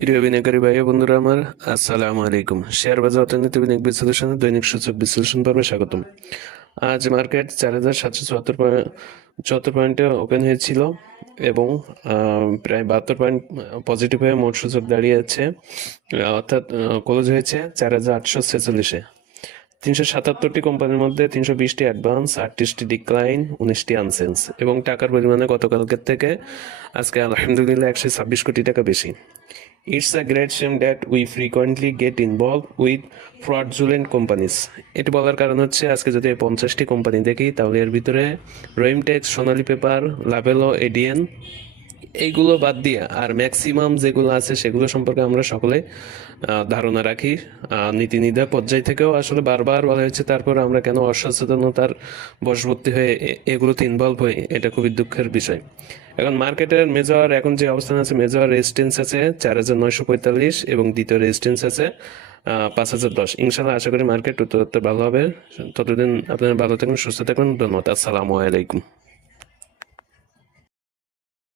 প্রিয় বিনিয়োগকারী ভাই বন্ধুরা আমার আসসালামু আলাইকুম। শেয়ার বাজার অর্থনীতি বিনিয়োগ বিশ্লেষণে দৈনিক সূচক বিশ্লেষণ পর্বে স্বাগতম। আজ মার্কেট চার হাজার সাতশো চুয়াত্তর চুয়াত্তর পয়েন্টে ওপেন হয়েছিল এবং প্রায় বাহাত্তর পয়েন্ট পজিটিভ হয়ে মোট সূচক দাঁড়িয়ে আছে, অর্থাৎ ক্লোজ হয়েছে চার হাজার আটশো ছেচল্লিশে। তিনশো সাতাত্তরটি কোম্পানির মধ্যে তিনশো বিশটি অ্যাডভান্স আটত্রিশটি ডিক্লাইন উনিশটি আনসেন্স এবং টাকার পরিমাণে গতকালকের থেকে আজকে আলহামদুলিল্লাহ একশো ছাব্বিশ কোটি টাকা বেশি। It's a great shame that we frequently get involve with fraudulent companies এটি বলার কারণ হচ্ছে, আজকে যদি এই পঞ্চাশটি কোম্পানি দেখি, তাহলে এর ভিতরে রহিমটেক্স সোনালী পেপার লাভেলো এডিএন এইগুলো বাদ দিয়ে আর ম্যাক্সিমাম যেগুলো আছে সেগুলো সম্পর্কে আমরা সকলে ধারণা রাখি। নীতি নির্ধার পর্যায় থেকেও আসলে বারবার বলা হয়েছে, তারপর আমরা কেন অসচেতনতার বশবর্তী হয়ে এগুলোতে ইনভলভ হই, এটা খুবই দুঃখের বিষয়। এখন মার্কেটের মেজর এখন যে অবস্থান আছে মেজর রেজিস্টেন্স আছে, চার হাজার নয়শো পঁয়তাল্লিশ এবং দ্বিতীয় রেজিস্টেন্স আছে পাঁচ হাজার দশ। ইনশাল্লাহ আশা করি মার্কেট উত্তরোত্তর ভালো হবে। ততদিন আপনারা ভালো থাকুন, সুস্থ থাকুন, ধন্যবাদ। আসসালামু আলাইকুম।